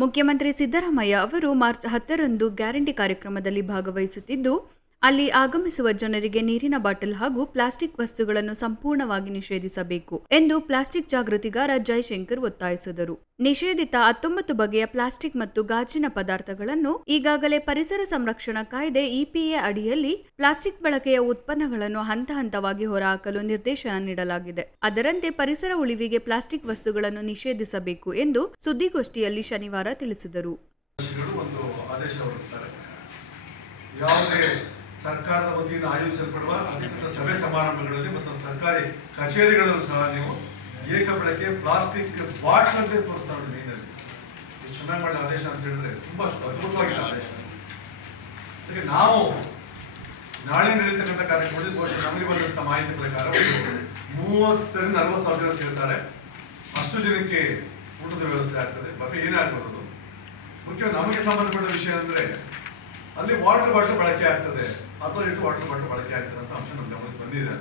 ಮುಖ್ಯಮಂತ್ರಿ ಸಿದ್ದರಾಮಯ್ಯ ಅವರು ಮಾರ್ಚ್ ಹತ್ತರಂದು ಗ್ಯಾರಂಟಿ ಕಾರ್ಯಕ್ರಮದಲ್ಲಿ ಭಾಗವಹಿಸುತ್ತಿದ್ದು ಅಲ್ಲಿ ಆಗಮಿಸುವ ಜನರಿಗೆ ನೀರಿನ ಬಾಟಲ್ ಹಾಗೂ ಪ್ಲಾಸ್ಟಿಕ್ ವಸ್ತುಗಳನ್ನು ಸಂಪೂರ್ಣವಾಗಿ ನಿಷೇಧಿಸಬೇಕು ಎಂದು ಪ್ಲಾಸ್ಟಿಕ್ ಜಾಗೃತಿಗಾರ ಜೈಶಂಕರ್ ಒತ್ತಾಯಿಸಿದರು. ನಿಷೇಧಿತ ಹತ್ತೊಂಬತ್ತು ಬಗೆಯ ಪ್ಲಾಸ್ಟಿಕ್ ಮತ್ತು ಗಾಜಿನ ಪದಾರ್ಥಗಳನ್ನು ಈಗಾಗಲೇ ಪರಿಸರ ಸಂರಕ್ಷಣಾ ಕಾಯ್ದೆ ಇಪಿಎ ಅಡಿಯಲ್ಲಿ ಪ್ಲಾಸ್ಟಿಕ್ ಬಳಕೆಯ ಉತ್ಪನ್ನಗಳನ್ನು ಹಂತ ಹಂತವಾಗಿ ಹೊರಹಾಕಲು ನಿರ್ದೇಶನ ನೀಡಲಾಗಿದೆ. ಅದರಂತೆ ಪರಿಸರ ಉಳಿವಿಗೆ ಪ್ಲಾಸ್ಟಿಕ್ ವಸ್ತುಗಳನ್ನು ನಿಷೇಧಿಸಬೇಕು ಎಂದು ಸುದ್ದಿಗೋಷ್ಠಿಯಲ್ಲಿ ಶನಿವಾರ ತಿಳಿಸಿದರು. ಯಾವುದೇ ಸರ್ಕಾರದ ವತಿಯಿಂದ ಆಯೋಜಿಸಲ್ಪಡುವ ಅಧಿಕೃತ ಸಭೆ ಸಮಾರಂಭಗಳಲ್ಲಿ ಮತ್ತು ಸರ್ಕಾರಿ ಕಚೇರಿಗಳಲ್ಲೂ ಸಹ ನೀವು ಏಕ ಬಳಕೆ ಪ್ಲಾಸ್ಟಿಕ್ ಬಾಟ್ಲ್ ಅಂತ ತೋರಿಸ್ತಾರೆ ಮೀನಲ್ಲಿ ಚೆನ್ನಾಗಿ ಮಾಡಿದ ಆದೇಶ ಅಂತ ಹೇಳಿದ್ರೆ ತುಂಬಾ ಅದ್ಭುತವಾಗಿದೆ ಆದೇಶ. ಅದಕ್ಕೆ ನಾವು ನಾಳೆ ನಡೀತಕ್ಕಂಥ ಕಾರ್ಯಕ್ರಮದಲ್ಲಿ ಬಹುಶಃ ನಮಗೆ ಬಂದಂಥ ಮಾಹಿತಿ ಪ್ರಕಾರ ಮೂವತ್ತರಿಂದ ನಲವತ್ತು ಸಾವಿರ ಜನ ಸೇರ್ತಾರೆ. ಅಷ್ಟು ಜನಕ್ಕೆ ಊಟದ ವ್ಯವಸ್ಥೆ ಆಗ್ತದೆ. ಬಫೆ ಏನಾಗ್ಬೋದು ಮುಖ್ಯವಾಗಿ ನಮಗೆ ಸಂಬಂಧಪಟ್ಟ ವಿಷಯ ಅಂದ್ರೆ ಅಲ್ಲಿ ವಾಟರ್ ಬಾಟಲ್ ಬಳಕೆ ಆಗ್ತದೆ. ಇಟ್ಟು ವಾಟರ್ ಬಾಟಲ್ ಬಳಕೆ ಆಗ್ತದೆ ಅಂತ ಅಂಶ ನಮ್ಮ ಗಮನಕ್ಕೆ ಬಂದಿದೆ.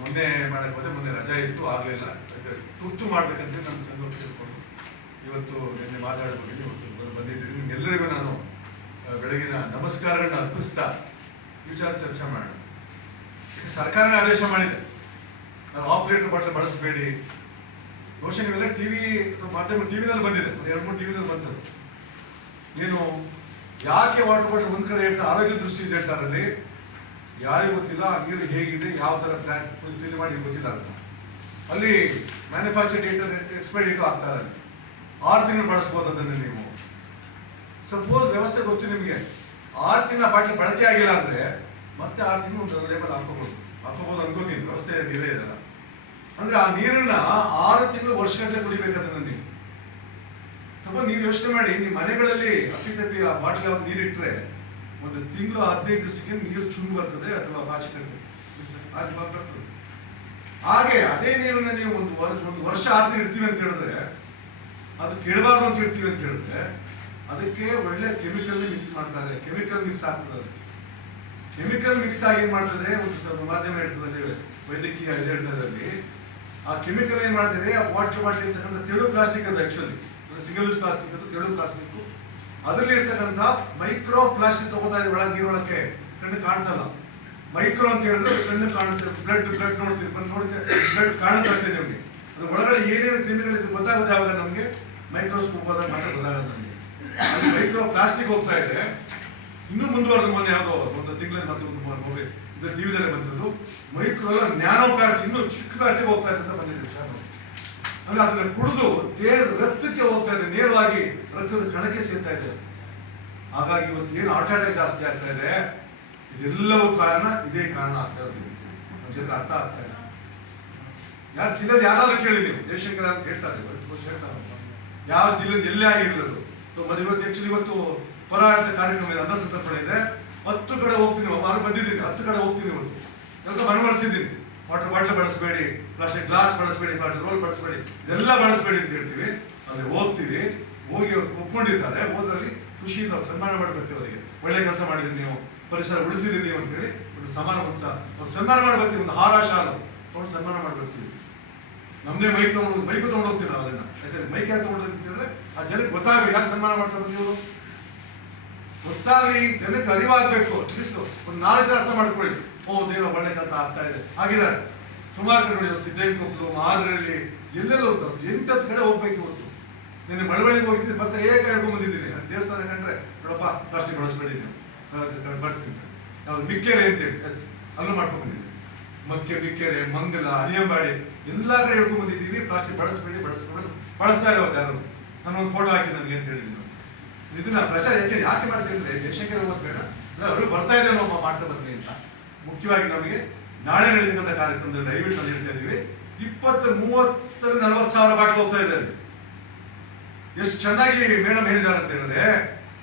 ಮೊನ್ನೆ ಮಾಡಕ್ಕೆ ಹೋದ್ರೆ ಮೊನ್ನೆ ರಜೆ ಇತ್ತು, ಆಗಲಿಲ್ಲ. ತುರ್ತು ಮಾಡ್ಬೇಕಂತ ನಾನು ಚಂದ್ರ ತಿಳ್ಕೊಂಡು ಇವತ್ತು ನಿನ್ನೆ ಮಾತಾಡಬೇಕು ಇವತ್ತು ಬಂದಿದ್ದೀನಿ. ನಿಮ್ಗೆಲ್ಲರಿಗೂ ನಾನು ಬೆಳಗಿನ ನಮಸ್ಕಾರಗಳನ್ನ ಅರ್ಪಿಸ್ತಾ ವಿಚಾರ ಚರ್ಚೆ ಮಾಡೋಣ. ಸರ್ಕಾರನೇ ಆದೇಶ ಮಾಡಿದೆ. ನಾನು ಆಫ್ ಲೀಟರ್ ಬಾಟಲ್ ಬಳಸಬೇಡಿ. ಬಹುಶಃ ನೀವೆಲ್ಲ ಟಿವಿ ಮಾಧ್ಯಮ ಟಿವಿನಲ್ಲಿ ಬಂದಿದೆ. ಎರಡು ಮೂರು ಟಿವಿನಲ್ಲಿ ಬಂದದ್ದು. ಏನು ಯಾಕೆ ವಾಟರ್ ಬಾಟಲ್ ಒಂದ್ ಕಡೆ ಹೇಳ್ತಾರೆ, ಆರೋಗ್ಯ ದೃಷ್ಟಿಯಿಂದ ಹೇಳ್ತಾರಲ್ಲಿ, ಯಾರಿಗೂ ಗೊತ್ತಿಲ್ಲ, ಆ ನೀರು ಹೇಗಿದೆ, ಯಾವ ತರ ಪ್ಲಾನ್ ಫಿಲ್ ಮಾಡಿ ಗೊತ್ತಿಲ್ಲ ಅಂತ. ಅಲ್ಲಿ ಮ್ಯಾನುಫ್ಯಾಕ್ಚರ್ ಡೇಟ್ ಎಕ್ಸ್ಪೈರಿ ಡೇಟ್ ಆಗ್ತಾರೆ ಅಲ್ಲಿ ಆರು ತಿಂಗಳು ಬಳಸ್ಬೋದು ಅದನ್ನು ನೀವು. ಸಪೋಸ್ ವ್ಯವಸ್ಥೆ ಗೊತ್ತು ನಿಮಗೆ. ಆರು ತಿಂಗಳ ಬಾಟ್ಲಿ ಬಳಕೆ ಆಗಿಲ್ಲ ಅಂದ್ರೆ ಮತ್ತೆ ಆರು ತಿಂಗಳು ಒಂದು ಲೇಬಲ್ ಹಾಕೋಬಹುದು ಹಾಕೋಬಹುದು ಅನ್ಕೋತೀನಿ ವ್ಯವಸ್ಥೆ ಇದೆ ಇದೆಲ್ಲ ಅಂದ್ರೆ ಆ ನೀರನ್ನ ಆರು ತಿಂಗಳು ವರ್ಷಗಟ್ಟಲೆ ಕುಡಿಬೇಕು ಅದನ್ನು ನೀವು. ಅಥವಾ ನೀವು ಯೋಚನೆ ಮಾಡಿ ನಿಮ್ಮ ಮನೆಗಳಲ್ಲಿ ಅಪ್ಪಿ ತಪ್ಪಿ ಆ ಬಾಟಲ್ ನೀರಿಟ್ಟರೆ ಒಂದು ತಿಂಗಳು ಹದಿನೈದು ದಿವಸಕ್ಕೆ ನೀರು ಚುಂಡು ಬರ್ತದೆ ಅಥವಾ ಬಾಚಿ ಕಟ್ಟೆ ಬಾಚಿ ಬರ್ತದೆ. ಹಾಗೆ ಅದೇ ನೀರನ್ನ ನೀವು ಒಂದು ವರ್ಷ ಒಂದು ವರ್ಷ ಆದ್ರೆ ಇಡ್ತೀವಿ ಅಂತ ಹೇಳಿದ್ರೆ, ಅದು ಕೆಡಬಾರ್ದು ಅಂತ ಇಡ್ತೀವಿ ಅಂತ ಹೇಳಿದ್ರೆ, ಅದಕ್ಕೆ ಒಳ್ಳೆ ಕೆಮಿಕಲ್ ಮಿಕ್ಸ್ ಮಾಡ್ತಾರೆ. ಕೆಮಿಕಲ್ ಮಿಕ್ಸ್ ಆಗ್ತದೆ ಕೆಮಿಕಲ್ ಮಿಕ್ಸ್ ಆಗಿ ಏನ್ ಮಾಡ್ತದೆ? ಒಂದು ಮಾಧ್ಯಮ ಹೇಳ್ತದಲ್ಲಿ ವೈದ್ಯಕೀಯ ಅಧ್ಯಯನದಲ್ಲಿ ಆ ಕೆಮಿಕಲ್ ಏನ್ ಮಾಡ್ತದೆ? ಆ ವಾಟರ್ ಬಾಟಲ್ ಇರ್ತಕ್ಕಂಥ ತೆಳು ಪ್ಲಾಸ್ಟಿಕ್ ಅದು ಆಕ್ಚುಲಿ ಸಿಂಗಲ್ ಯೂಸ್ ಪ್ಲಾಸ್ಟಿಕ್ ಅದು ಎರಡು ಪ್ಲಾಸ್ಟಿಕ್ ಅದರಲ್ಲಿ ಇರ್ತಕ್ಕಂಥ ಮೈಕ್ರೋ ಪ್ಲಾಸ್ಟಿಕ್ ತಗೋತಾ ಇದೆ ಒಳಗೆ ನೀರೊಳಕ್ಕೆ ಕಣ್ಣು ಕಾಣಿಸಲ್ಲ. ಮೈಕ್ರೋ ಅಂತ ಹೇಳಿದ್ರೆ ಕಣ್ಣು ಕಾಣಿಸ್ತದೆ ಬ್ಲಡ್ ಬ್ಲಡ್ ನೋಡ್ತೀವಿ. ನೋಡಿದ್ರೆ ಬ್ಲಡ್ ಕಾಣಿಸ್ತದೆ ನಿಮಗೆ. ಅದು ಒಳಗಡೆ ಏನೇನು ಕ್ರಿಮಿಗಳಿದೆ ಗೊತ್ತಾಗೋದು ಯಾವಾಗ ನಮಗೆ. ಮೈಕ್ರೋಸ್ಕೋಪ್ ಹೋದಾಗ ಮಾತ್ರ ಗೊತ್ತಾಗೋದು ನಮಗೆ. ಅಲ್ಲಿ ಮೈಕ್ರೋ ಪ್ಲಾಸ್ಟಿಕ್ ಹೋಗ್ತಾ ಇದೆ. ಇನ್ನೂ ಮುಂದುವರೆದು ಮೊನ್ನೆ ಯಾವುದೋ ಒಂದು ತಿಂಗಳಲ್ಲಿ ಮತ್ತೆ ಒಂದು ಹೋಗಿ ಇದ್ರ ಟಿವಿದಲ್ಲಿ ಬಂದದ್ದು ಮೈಕ್ರೋ ನ್ಯಾನೋ ಪ್ಲಾಸ್ಟಿಕ್ ಇನ್ನೂ ಚಿಕ್ಕ ಪ್ಲಾಸ್ಟಿಕ್ ಹೋಗ್ತಾ ಇದೆ ಅಂತ ಬಂದಿದೆ. ವಿಚಾರ ಅಂದ್ರೆ ಅದನ್ನ ಕುಡಿದು ದೇಹ ರಕ್ತಕ್ಕೆ ಹೋಗ್ತಾ ಇದೆ, ನೇರವಾಗಿ ರಕ್ತದ ಕಣಕ್ಕೆ ಸೇರ್ತಾ ಇದೆ. ಹಾಗಾಗಿ ಇವತ್ತು ಏನು ಹಾರ್ಟ್ ಅಟ್ಯಾಕ್ ಜಾಸ್ತಿ ಆಗ್ತಾ ಇದೆ, ಇದೆಲ್ಲವೂ ಕಾರಣ, ಇದೇ ಕಾರಣ ಆಗ್ತಾ ಇರ್ತೀವಿ ಜನರಿಗೆ ಅರ್ಥ ಆಗ್ತಾ ಇದೆ ಯಾರು ಜಿಲ್ಲೆದ ಯಾರಾದ್ರೂ ಕೇಳಿ ನೀವು. ಜಯಶಂಕರ್ ಅಂತ ಹೇಳ್ತಾರೆ ಹೇಳ್ತಾರೆ ಯಾವ ಜಿಲ್ಲೆದ ಎಲ್ಲೇ ಆಗಿರ್ಲಿಲ್ಲ ಇವತ್ತು ಹೆಚ್ಚು ಇವತ್ತು ಪರ ಅಂತ ಕಾರ್ಯಕ್ರಮ ಇದೆ, ಅನ್ನ ಸಂತರ್ಪಣೆ ಇದೆ. ಹತ್ತು ಕಡೆ ಹೋಗ್ತೀನಿ ಅವರು ಬಂದಿದ್ದೀನಿ, ಹತ್ತು ಕಡೆ ಹೋಗ್ತೀನಿ ಇವತ್ತು. ಎಲ್ಲ ವಾಟರ್ ಬಾಟಲ್ ಬಳಸಬೇಡಿ ಪ್ಲಾಸ್ಟಿಕ್ ಗ್ಲಾಸ್ ಬಳಸಬೇಡಿ ಪ್ಲಾಸ್ಟಿಕ್ ರೋಲ್ ಬಳಸಬೇಡಿ, ಇದೆಲ್ಲ ಬಳಸಬೇಡಿ ಅಂತ ಹೇಳ್ತೀವಿ. ಅಲ್ಲಿ ಹೋಗ್ತೀವಿ, ಹೋಗಿ ಅವ್ರು ಒಪ್ಕೊಂಡಿರ್ತಾರೆ, ಹೋದ್ರಲ್ಲಿ ಖುಷಿಯಿಂದ ಸನ್ಮಾನ ಮಾಡ್ಬೇಕು ಅವರಿಗೆ. ಒಳ್ಳೆ ಕೆಲಸ ಮಾಡಿದ್ರಿ ನೀವು, ಪರಿಸರ ಉಳಿಸಿದ್ರಿ ನೀವು ಅಂತೇಳಿ ಒಂದು ಸಮಾನ ಒಂದು ಸನ್ಮಾನ ಮಾಡ್ಕೊತೀವಿ, ಒಂದು ಹಾರ, ಶಾಲು ತೊಗೊಂಡು ಸನ್ಮಾನ ಮಾಡಿ ಬರ್ತೀವಿ ನಮ್ಮದೇ ಮೈಕ್ ತಗೊಂಡು ಬೈಕ್ ತಗೊಂಡು ಹೋಗ್ತೀವಿ ನಾವು ಅದನ್ನ ಯಾಕಂದ್ರೆ ಮೈಕ್ ಯಾಕೆ ತಗೊಂಡು ಅಂತಂದ್ರೆ ಆ ಜನಕ್ಕೆ ಗೊತ್ತಾಗಬೇಕು ಯಾಕೆ ಸನ್ಮಾನ ಮಾಡ್ತಾರೆ ನೀವು ಗೊತ್ತಾಗಲಿ ಜನಕ್ಕೆ ಅರಿವಾಗಬೇಕು ಅಟ್ಲೀಸ್ಟ್ ಒಂದು ನಾಲ್ಕು ಜನ ಅರ್ಥ ಮಾಡ್ಕೊಳ್ಳಿ. ಓ ಏನೋ ಒಳ್ಳೆ ಕೆಲಸ ಆಗ್ತಾ ಇದೆ. ಹಾಗಿದ್ದಾರೆ. ಸುಮಾರು ಕಡೆ ಮಾದರಳ್ಳಿ ಎಲ್ಲೆಲ್ಲ ಹೋಗ್ತಾರೆ ಎಂಟತ್ತು ಕಡೆ ಹೋಗ್ಬೇಕು ಇವತ್ತು. ನಿನ್ನೆ ಮಳವಳ್ಳಿಗೆ ಹೋಗಿದ್ದೀನಿ, ಬರ್ತಾ ಏಕ ಹೇಳ್ಕೊಂಡ್ ಬಂದಿದ್ದೀನಿ. ದೇವಸ್ಥಾನ ಕಂಡ್ರೆ, ನೋಡಪ್ಪ ಪ್ಲಾಸ್ಟಿಕ್ ಬಳಸ್ಬೇಡಿ ನೀವು. ಬರ್ತೀನಿ ಸರ್. ಯಾವ್ದು ಬಿಕ್ಕೇರೆ ಅಂತೇಳಿ ಎಸ್, ಅಲ್ಲೂ ಮಾಡ್ಕೊಂಡು ಬಂದಿದ್ದೀನಿ. ಮಕ್ಕೆ ಬಿಕ್ಕೇರೆ ಮಂಗಲ, ಅರಿಯಂಬಾಡಿ, ಎಲ್ಲ ಕಡೆ ಹೇಳ್ಕೊಂಡು ಬಂದಿದ್ದೀವಿ ಪ್ಲಾಸ್ಟಿಕ್ ಬಳಸಬೇಡಿ, ಬಳಸ್ಕೊಂಡು ಬಳಸ್ತಾ ಇರೋದು ಯಾರು? ನಾನು ಒಂದು ಫೋಟೋ ಹಾಕಿ ನನಗೆ ಅಂತ ಹೇಳಿದ್ದೀನಿ ಇದನ್ನ ಪ್ರಚಾರ ಯಾಕೆ ಯಾಕೆ ಮಾಡ್ತೀವಿ ಅಂದ್ರೆ ಜಯಶಂಕರ್ ಬೇಡ. ಅವರು ಬರ್ತಾ ಇದೆ ನಾವು ಮಾಡ್ತಾ ಬರ್ತೀನಿ ಅಂತ. ಮುಖ್ಯವಾಗಿ ನಮಗೆ ನಾಳೆ ನಡೆಯತಕ್ಕಂಥ ಕಾರ್ಯಕ್ರಮದಲ್ಲಿ ದಯವಿಟ್ಟು ನಾವು ಹೇಳ್ತಾ ಇದೀವಿ ಇಪ್ಪತ್ತು ಮೂವತ್ತರ ನಲವತ್ತು ಸಾವಿರ ಬಾಟ್ಲು ಹೋಗ್ತಾ ಇದ್ದಾರೆ. ಎಷ್ಟು ಚೆನ್ನಾಗಿ ಮೇಡಮ್ ಹೇಳಿದಾರೆ ಅಂತ ಹೇಳಿದ್ರೆ,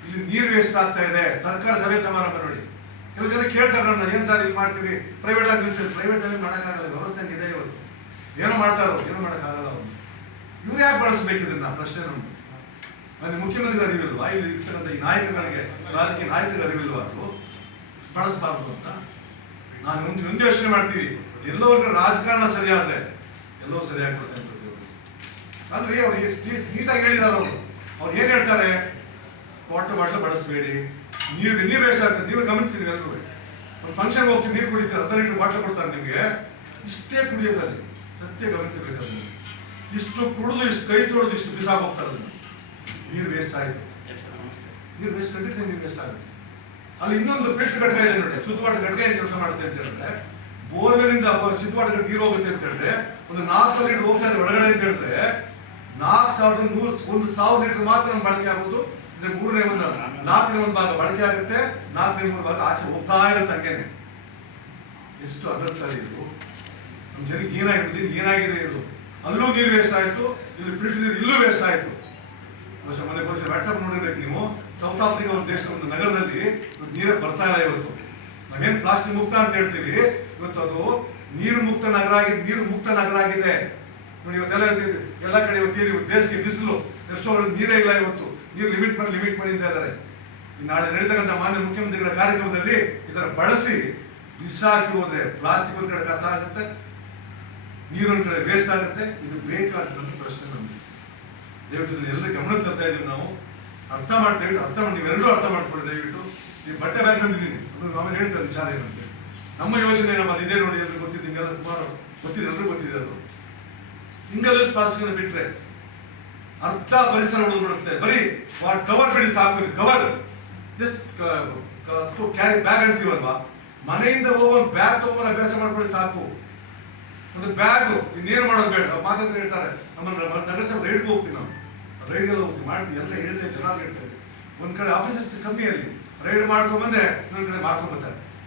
ಇಲ್ಲಿ ನೀರು ವೇಸ್ಟ್ ಆಗ್ತಾ ಇದೆ. ಸರ್ಕಾರ ಸಭೆ ಸಮಾರಂಭ ನೋಡಿ. ಕೆಲವು ಜನ ಕೇಳ್ತಾರೆ ನನ್ನ ಏನ್ ಸರ್ ಇಲ್ಲಿ ಮಾಡ್ತೀವಿ ಪ್ರೈವೇಟ್ ಆಗಿ ನಿಲ್ಸಿ ಪ್ರೈವೇಟ್ ಅಲ್ಲಿ ಮಾಡೋಕ್ಕಾಗಲ್ಲ, ವ್ಯವಸ್ಥೆ ಇದೆ ಇವತ್ತು. ಏನೋ ಮಾಡ್ತಾರೋ ಏನೋ ಮಾಡೋಕ್ಕಾಗಲ್ಲ ಅವ್ರು. ಇವ್ರು ಯಾಕೆ ಬಳಸ್ಬೇಕು ಇದನ್ನ? ಪ್ರಶ್ನೆ ನಮ್ದು. ನನಗೆ ಮುಖ್ಯಮಂತ್ರಿ ಅರಿವಿಲ್ವಾ? ಇಲ್ಲಿ ಇರ್ತಕ್ಕಂಥ ಈ ನಾಯಕಗಳಿಗೆ ರಾಜಕೀಯ ನಾಯಕರಿಗೆ ಅರಿವಿಲ್ವಾ ಅದು ಬಳಸಬಾರ್ದು ಅಂತ ನಾನು ಮುಂದೆ ಮುಂದೆ ಯೋಚನೆ ಮಾಡ್ತೀವಿ ಎಲ್ಲವ್ರಿಗೆ ರಾಜಕಾರಣ ಸರಿಯಾದ್ರೆ ಎಲ್ಲೋ ಸರಿಯಾಗಿ ಕೊಡ್ತೇನೆ ಅಲ್ರಿ ಅವ್ರಿಗೆ ಎಷ್ಟು ನೀಟಾಗಿ ಹೇಳಿದಾರೆ ಅವರು. ಅವ್ರು ಏನು ಹೇಳ್ತಾರೆ? ವಾಟರ್ ಬಾಟ್ಲ್ ಬಳಸಬೇಡಿ. ನೀರು ನೀರು ವೇಸ್ಟ್ ಆಗ್ತದೆ. ನೀವೇ ಗಮನಿಸಿದ್ರಿ ಎಲ್ಲರೂ. ಒಂದು ಫಂಕ್ಷನ್ ಹೋಗ್ತೀವಿ, ನೀರು ಕುಡಿತಾರೆ? ಹದಿನೈದು ಲೀಟರ್ ಬಾಟ್ಲ್ ಕೊಡ್ತಾರೆ ನಿಮಗೆ. ಇಷ್ಟೇ ಕುಡಿಯೋದಲ್ಲಿ ಸತ್ಯ ಗಮನಿಸಬೇಕು ಅದನ್ನು ಇಷ್ಟು ಕುಡಿದು, ಇಷ್ಟು ಕೈ ತೊಳೆದು, ಇಷ್ಟು ಬಿಸಾಕೋಗ್ತಾರೆ ಅದನ್ನು. ನೀರು ವೇಸ್ಟ್ ಆಯಿತು. ನೀರು ವೇಸ್ಟ್ ಕಂಡಿದ್ರೆ ನೀರು ವೇಸ್ಟ್ ಆಗುತ್ತೆ. ಅಲ್ಲಿ ಇನ್ನೊಂದು ಫಿಲ್ಟರ್ ಘಟಕ ಇದೆ ನೋಡಿ ಶುದ್ಧವಾದ ಘಟಕ ಏನು ಕೆಲಸ ಮಾಡುತ್ತೆ ಅಂತ ಹೇಳಿದ್ರೆ ಬೋರ್ವೆಲಿಂದ ಶುದ್ಧವಾದ ನೀರು ಹೋಗುತ್ತೆ ಅಂತ ಹೇಳಿದ್ರೆ ಒಂದು ನಾಲ್ಕು ಸಾವಿರ ಲೀಟರ್ ಹೋಗ್ತಾ ಇದೆ ಒಳಗಡೆ ಅಂತ ಹೇಳಿದ್ರೆ ನಾಲ್ಕು ಸಾವಿರದ ನೂರು ಒಂದು ಸಾವಿರ ಲೀಟರ್ ಮಾತ್ರ ನಮ್ಗೆ ಬಳಕೆ ಆಗೋದು. ಅಂದ್ರೆ ಮೂರನೇ ಒಂದು ನಾಲ್ಕನೇ ಒಂದು ಭಾಗ ಬಳಕೆ ಆಗುತ್ತೆ ನಾಲ್ಕನೇ ಮೂರು ಭಾಗ ಆಚೆ ಹೋಗ್ತಾ ಇರುತ್ತೆ ಹಂಗೇನೆ. ಎಷ್ಟು ಅನರ್ಥ ಇದು. ನಮ್ಮ ಜನಕ್ಕೆ ಏನಾಗಿದೆ ಏನಾಗಿದೆ ಇದು? ಅಲ್ಲೂ ನೀರು ವೇಸ್ಟ್ ಆಯಿತು ಇಲ್ಲಿ ಫಿಲ್ಟರ್ ನೀರು ಇಲ್ಲೂ ವೇಸ್ಟ್ ಆಯಿತು. ಬಹುಶಃ ಮೊನ್ನೆ ಬಹುಶಃ ವಾಟ್ಸಪ್ ನೋಡಿರ್ಬೇಕು ನೀವು. ಸೌತ್ ಆಫ್ರಿಕಾ ಒಂದು ದೇಶದ ಒಂದು ನಗರದಲ್ಲಿ ಇವತ್ತು ನೀರೇ ಬರ್ತಾ ಇಲ್ಲ ಇವತ್ತು. ನಾವೇನು ಪ್ಲಾಸ್ಟಿಕ್ ಮುಕ್ತ ಅಂತ ಹೇಳ್ತೀವಿ. ಇವತ್ತು ಅದು ನೀರು ಮುಕ್ತ ನಗರ ಆಗಿದೆ ನೀರು ಮುಕ್ತ ನಗರ ಆಗಿದೆ. ನೋಡಿ ಇವತ್ತೆಲ್ಲ ಎಲ್ಲ ಕಡೆ ಇವತ್ತು ಬೇಸಿಗೆ ಬಿಸಿಲು. ಎಷ್ಟೋ ನೀರೇ ಇಲ್ಲ ಇವತ್ತು. ನೀರು ಲಿಮಿಟ್ ಮಾಡಿ ಲಿಮಿಟ್ ಮಾಡಿ ಇದ್ದಾರೆ. ನಾಳೆ ನಡೀತಕ್ಕಂಥ ಮಾನ್ಯ ಮುಖ್ಯಮಂತ್ರಿಗಳ ಕಾರ್ಯಕ್ರಮದಲ್ಲಿ ಇದರ ಬಳಸಿ ಬಿಸಾಕಿ ಹೋದ್ರೆ ಪ್ಲಾಸ್ಟಿಕ್ ಒಂದ್ ಕಡೆ ಕಸ ಆಗುತ್ತೆ. ನೀರೊಂದ್ ಕಡೆ ವೇಸ್ಟ್ ಆಗುತ್ತೆ. ಇದು ಬೇಕಾದ ಪ್ರಶ್ನೆ ನಮ್ಗೆ. ದಯವಿಟ್ಟು ಎಲ್ಲ ಗಮನಕ್ಕೆ ತರ್ತಾ ಇದೀವಿ ನಾವು. ಅರ್ಥ ಮಾಡಿ, ದಯವಿಟ್ಟು ಅರ್ಥ ಮಾಡಿ, ನೀವೆಲ್ಲರೂ ಅರ್ಥ ಮಾಡ್ಕೊಳ್ಳಿ, ದಯವಿಟ್ಟು. ನೀವು ಬಟ್ಟೆ ಬ್ಯಾಗ್ ತಂದಿದ್ದೀನಿ. ಅದು ನಾವೇನು ಹೇಳ್ತಾರೆ ವಿಚಾರ ಏನಂತೆ ನಮ್ಮ ಯೋಚನೆ ನಮ್ಮಲ್ಲಿ ಇದೇ ನೋಡಿ ಎಲ್ಲರೂ ಗೊತ್ತಿದೆ, ನಿಮಗೆಲ್ಲ ಸುಮಾರು ಗೊತ್ತಿದೆ ಎಲ್ಲರೂ ಗೊತ್ತಿದೆ ಅದು. ಸಿಂಗಲ್ ಯೂಸ್ ಪ್ಲಾಸ್ಟಿಕ್ ಬಿಟ್ರೆ ಅರ್ಥ ಪರಿಸರ ಉಳಿದ್ಬಿಡುತ್ತೆ ಬರೀ ಕವರ್ ಬಿಡಿ ಸಾಕು ಕವರ್ ಜಸ್ಟ್ ಕ್ಯಾರಿ ಬ್ಯಾಗ್ ಅಂತೀವಲ್ವಾ? ಮನೆಯಿಂದ ಹೋಗೋ ಬ್ಯಾಗ್ ತಗೊಂಡು ಅಭ್ಯಾಸ ಮಾಡ್ಕೊಳ್ಳಿ ಸಾಕು. ಒಂದು ಬ್ಯಾಗು ಇನ್ನೇನು ಮಾಡೋದು ಬೇಡ. ಮಾತಾಡ್ತಾ ಹೇಳ್ತಾರೆ ನಮ್ಮ ನಗರಸಭೆ ರೈಡ್ಗೆ ಹೋಗ್ತೀವಿ ನಾವು ರೈಡ್ಗೆಲ್ಲ ಹೋಗ್ತೀವಿ ಮಾಡ್ತೀವಿ ಎಲ್ಲ ಹೇಳ್ತಾ ಎಲ್ಲ ಹೇಳ್ತಾ ಇದ್ದೀವಿ ಒಂದ್ ಕಡೆ ಆಫೀಸರ್ಸ್ ಕಮ್ಮಿ ಅಲ್ಲಿ ರೈಡ್ ಮಾಡ್ಕೊಂಡ್ ಬಂದೆ, ಇನ್ನೊಂದ್ ಕಡೆ ಮಾಡ್ಕೊಂಡ್ ಬರ್ತಾರೆ.